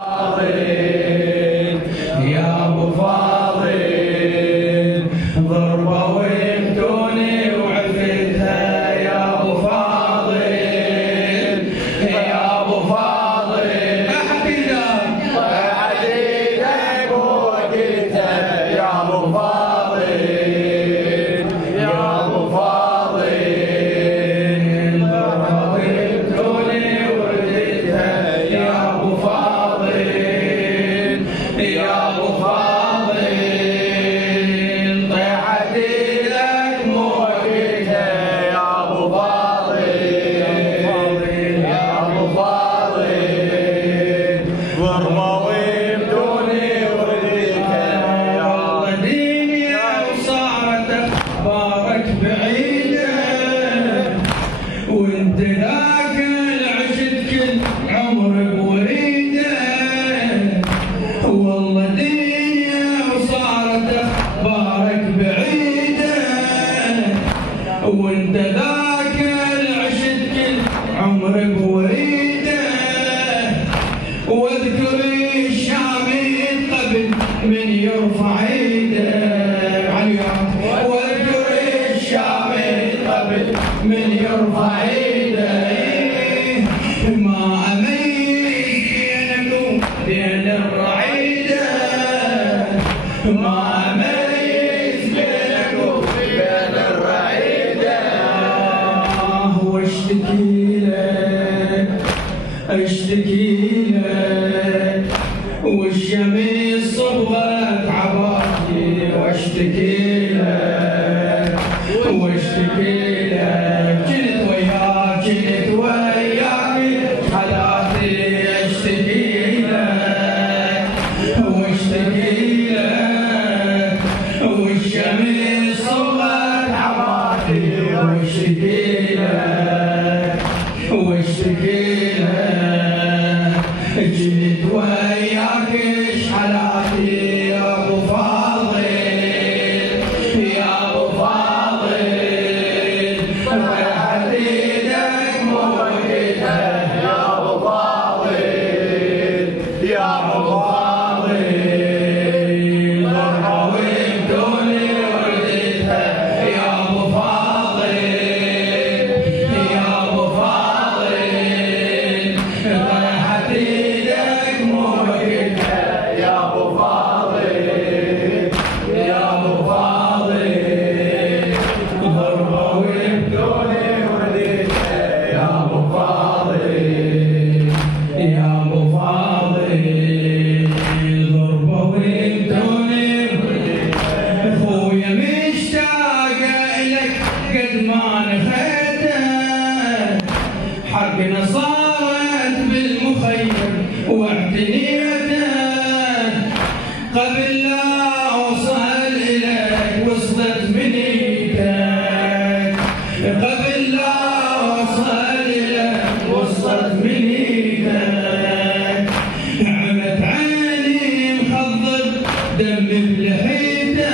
يا ابو فاضل ضربه ويمتوني وعفتها يا ابو فاضل يا ابو فاضل حديدك وقلتها يا ابو فاضل يا ابو فاضل ضربه ويمتوني وعفتها يا ابو فاضل يا ابو فاضل طيحت ايدك مو وقتها يا ابو فاضل يا ابو فاضل ضربه ويبدوني وردتها يا الدنيا وصارت اخبارك بعيده وانت ذاك العشت كل عمرك وريده والله دنيا وصارت اخبارك بعيده وانت ذاك العشت كل عمرك وريده واذكر الشامي قبل من يرفع ايده واذكر الشامي قبل من يرفع ايده ما اميز بينك وبين الرعيده ما اميز بينك وبين الرعيده اشتكي لك والشمس صبغت عباطي واشتكي لك كنت وياك حالاتي اشتكي لك والشمس صبغت عباطي واشتكي لك جيت وياك حالاتي يا ابو فاضل يا ابو فاضل طيحت ايدك مو وقتها يا ابو فاضل يا ابو فاضل ضربه ويبدوني وردتها يا ابو فاضل يا ابو فاضل طيحت ايدك مو وقتها يا ابو فاضل يا ابو فاضل ضربه ويبدوني وردتها يا ابو فاضل يا ابو فاضل ضربه ويبدوني وردتها اخويا مشتاقه الك قد ما نخيتك حقنا صارت بالمخيم واعتنيتك قبل لا اوصل اليك وصلت منيتك قبل لا اوصل اليك وصلت منيتك عمت عيني مخضب دم بلحيتك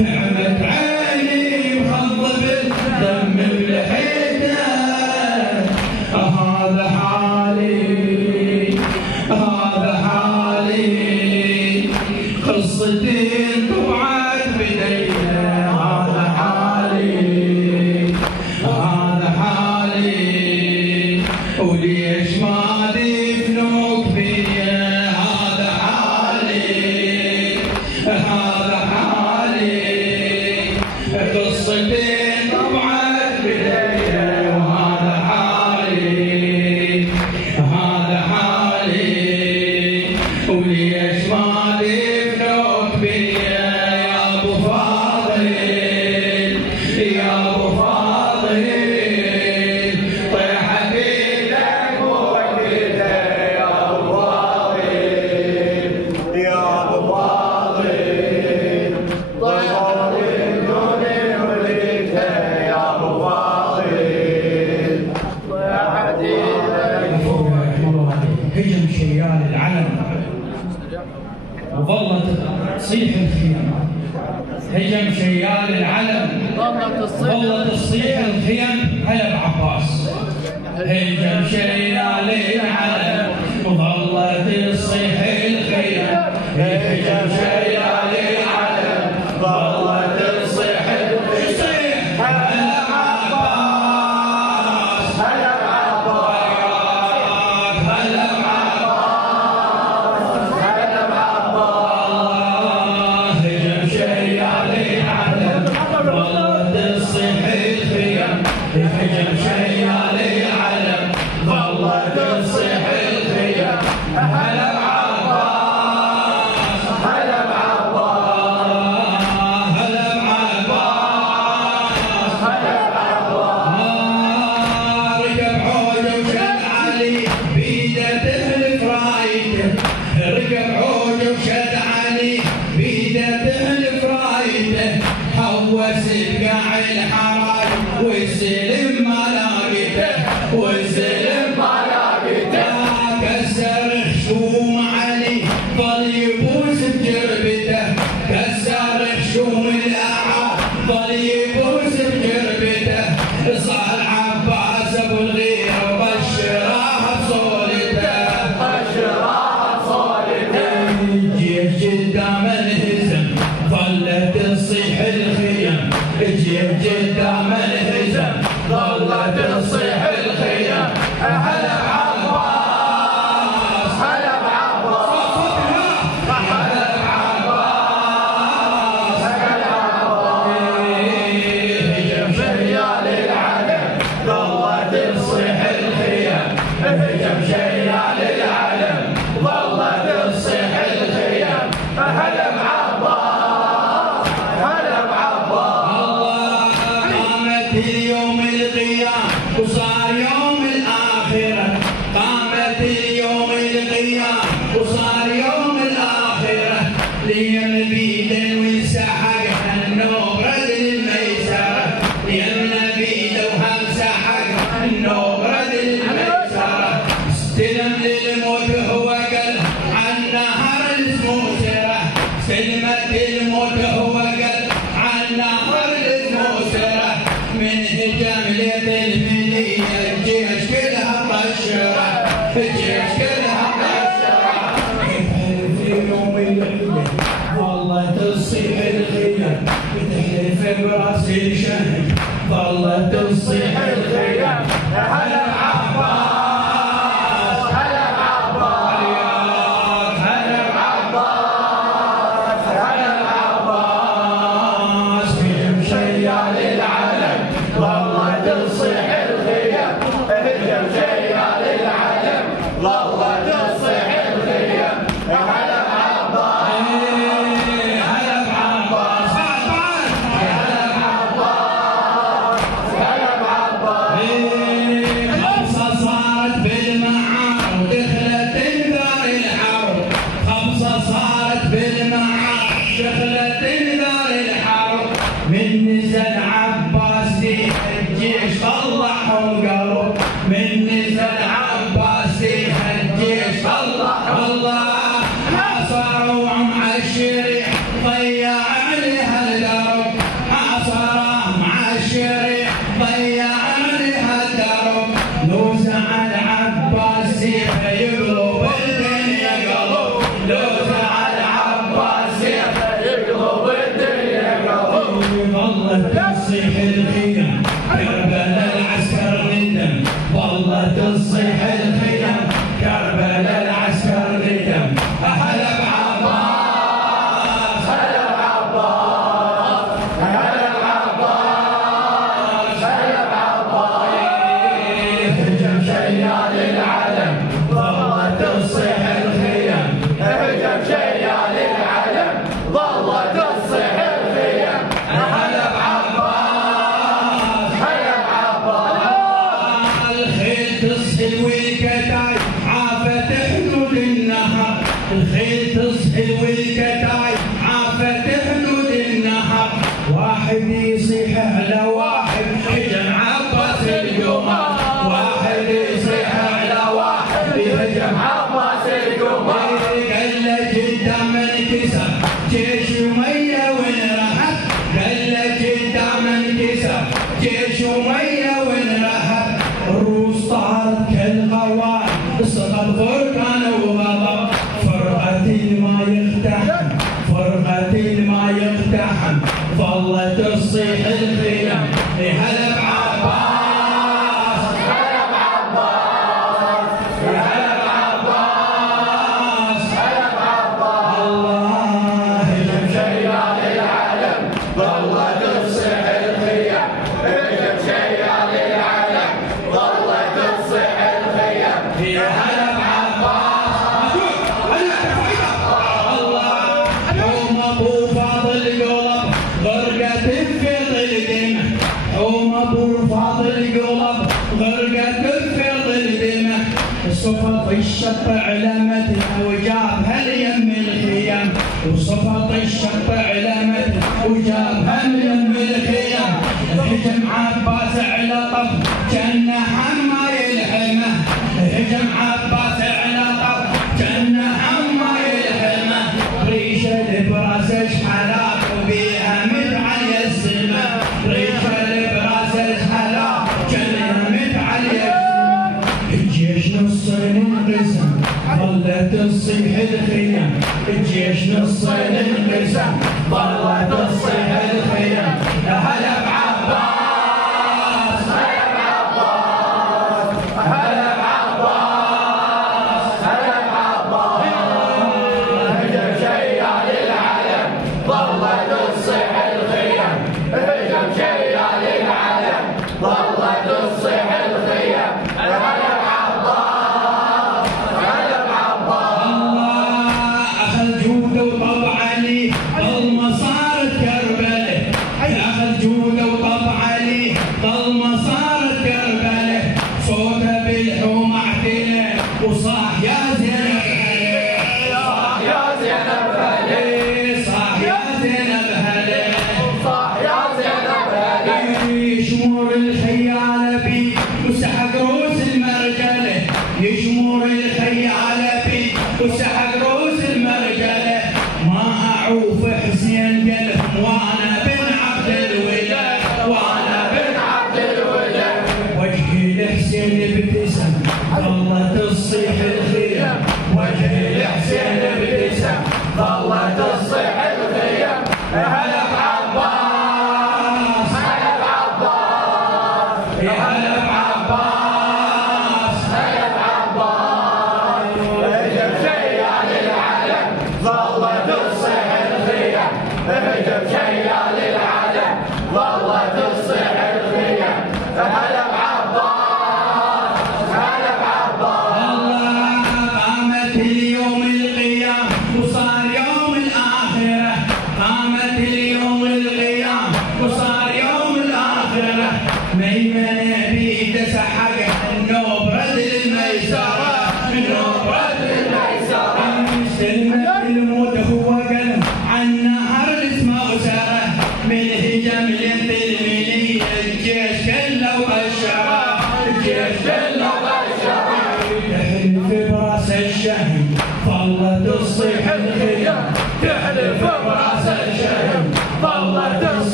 عمت عيني مخضب دم بلحيتك هذا حالي قصتي طبعت بدينا هذا حالي وليش ما دفنوك بيا هذا حالي قصتي طبعت بدينا وهذا حالي وليش ما دفنوك بيا يا ابو فاضل يا ابو فاضل طيحت ايدك ووقتها يا ابو فاضل يا ابو فاضل طيحت ايدوني وردتها يا ابو فاضل طيحت ايدك هجم شيال العلم وظلت تصيح الخيام هجم شيال العلم ظلت تصيح الخيام هلا بعباس هجم شيال العلم وظلت مشكوم علي ظل يبوس بجربته كسر خشوم الأعاد ظل يبوس بجربته صار عباس ابو الغير وبشرها بصولته الجيش قدام انهزم ظلت تصيح الخيم الجيش قدام انهزم ظلت تصيح الخيم هلا بعباس هلا بعباس هلا بعباس هلا بعباس هجم شيال العلم ظلت تصيح الخيم هجم شيال العلم ظلت تصيح الخيم هلا بعباس هلا بعباس الله قامت اليوم القيام وصار يوم الآخرة قامت اليوم القيام وصار يوم الآخرة ليم بيده ويسحق النوب رد الميسرة ليم بيده وهمسحق النوب رد الميسرة استلم للموت هو قال عن نهر الموسرة استلمت الموت هو قال عن نهر الموسرة من هجم ليت المنية الجيش كلها مبشرة الجيش كلها مبشرة بتحلف يوم العيد والله تصيح الخيم بتحلف براس الشهر والله تصيح الخيم هلا بعباس هلا بعباس هلا بعباس هلا بعباس هجم شيال العلم والله تصيح الخيم هجم شيال العلم والله تصيح الخيم هلا بعباس هلا بعباس هلا بعباس هلا بعباس خمسة صارت بالمعار ودخلت انذار الحرب خمسة صارت بالمعار دخلت انذار الحرب من نزل عباس ليها الجيش طلعهم قلب من نزل عباس ليها الجيش طلعهم الله حاصروا معشري ضيع عليها الدرب حاصرهم معشري ضيع عليها الدرب لو زعل عباس سيفه يقلب الدنيا قلب لو زعل عباس سيفه يقلب الدنيا قلب والله تصيح الخيم كربلاء العسكر ندم والله تصيح الخيم كربلاء العسكر ندم هلا بعباس هلا بعباس هلا بعباس هلا بعباس هجم شيال العلم والله تصيح الخيم هجم شيال العلم والله تصيح الخيم هلا بعباس هلا بعباس الخيل تصحي والكتاي عافت حدود النهر الخيل تصحي والكتاي عافت حدود النهر واحد يصيح على واحد هجم عباس القمر واحد يصيح على واحد هجم عباس القمر قال له قدام انكسر جيش أمية وانرهب قال له قدام انكسر جيش أمية وانرهب الروس طارت كالغوار سقط بركان وغضب فرقة ما يقتحم فرقة ما يقتحم ظلت تصيح الخيم هلا بعباس هلا بعباس هلا بعباس هلا بعباس الله هجم شيال العلم ظلت تصيح الخيم هجم شيال العلم ظلت تصيح الخيم يا هلا بعباس الله يوم ابو فاضل قلب غرقت بفيض الدمع حوم ابو فاضل قلب غرقت بفيض الدمع صفط الشط علمتها وجابها ليم الخيام وصفط الشط علمتها وجابها ليم الخيام هجم عباس على طف كان حما يلحمه هجم عباس على طف كان ظلت تصيح الخيام الجيش نصين انقسم ظلت تصيح الخيام هلا بعباس هلا بعباس هلا بعباس هلا بعباس هجم شيال العلم ظلت تصيح الخيام هجم شيال العلم ظلت تصيح الخيام هلا وصاح يا زينب صاح يا زينب هلي صاح يا زينب هلي صاح يا زينب هلي يشمر الخيال بي وسحق روس المرجله يشمر الخيال بي وسحق روس المرجله ما اعوف حسين قلب وانا بن عبد الولد وانا بن عبد الولد وجهي لحسين ابتسم ظلت تصيح الخيام وجهي لحسين ابتسم ظلت تصيح الخيام هلا بعباس هلا بعباس هلا بعباس هلا بعباس هجم شيال العلم ظلت تصيح الخيام هجم شيال العلم ظلت تصيح الخيام هلا ميمنة بيده سحقها النوب رد الميسرة النوب رد الميسرة سلمت الموت هو قلب عن نهر الموسرة من هجم الانت المنية الجيش كله وبشرة الجيش كله